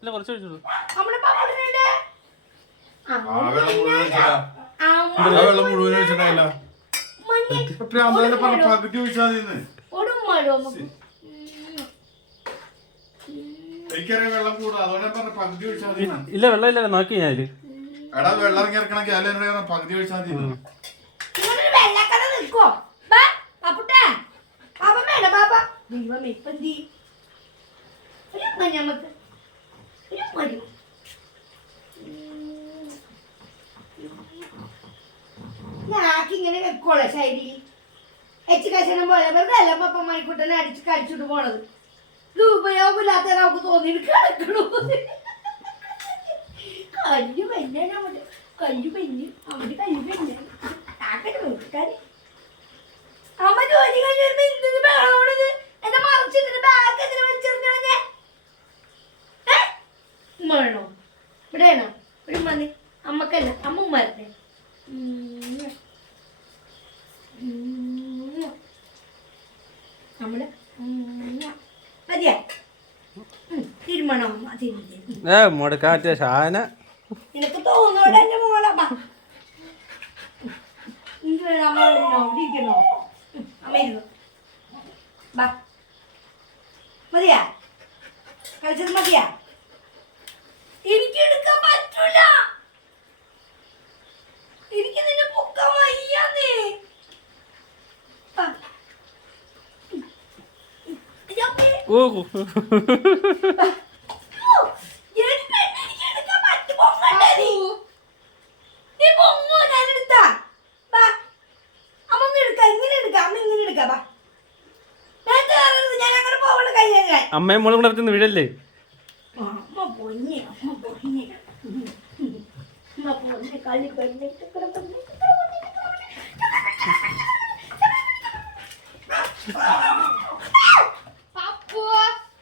ഇല്ല കുറച്ച് ഒഴിച്ചോളൂ. വെള്ളം മുഴുവൻ ഒഴിച്ചിട്ടില്ല. പകുതി ഒഴിച്ചാൽ എനിക്കറിയാം വെള്ളം കൂടും. അതോടെ പറഞ്ഞ പകുതി ഒഴിച്ചാൽ മതി. ഇല്ല വെള്ളം ഇല്ല നോക്കി ഞാൻ എടാ വെള്ളം ഇറങ്ങി ഇറക്കണമെങ്കിൽ അല്ല പകുതി ഒഴിച്ചാൽ മതി. ഞാക്കിങ്ങനെ വെക്കോളെ ശൈലി എച്ച് കശനം പോലെ വെറുതെ അല്ല പപ്പ മണിക്കൂട്ടനെ അടിച്ച് കഴിച്ചിട്ട് പോണത്. ഇത് ഉപയോഗമില്ലാത്ത നമുക്ക് തോന്നി കിടക്കണു. കല്ല് പെണ്ണാണ് അവിടെ, കല്ല് പെണ്ണ് അവിടെ കല്ല് പെണ്ണ് ആക്കട്ടെ നോക്കാര്. അമ്മ ജോലി കഴിഞ്ഞ് വരുമ്പോ ഇരുന്നത് ബഹളോണിത് എന്നെ മറിച്ചിട്ട് ബാഗ് എന്തിനാ വലിച്ചെറിഞ്ഞേ? ഉമ്മയാണോ ഇവിടെയാണോ? ഇവിടെ മതി അമ്മക്കല്ല, അമ്മ ഉമ്മരട്ടെ. നമ്മള് മതിയാ തിരുമണോ? മുടക്കാറ്റ ഷാന നിനക്ക് തോന്നോടെ എന്റെ മോളാ. അമ്മ ഇരിക്കണോ? അമ്മ ഇരുന്നു ബാ. മതിയാ കളിച്ചത് മതിയാ? എനിക്ക് എടുക്കാൻ പറ്റൂല. എനിക്ക് നിന്നെ പൊക്കാൻ വയ്യാന്നേ. ഓ അമ്മയും മോളും കൂടെ പറ്റുന്ന വീടല്ലേ? കളി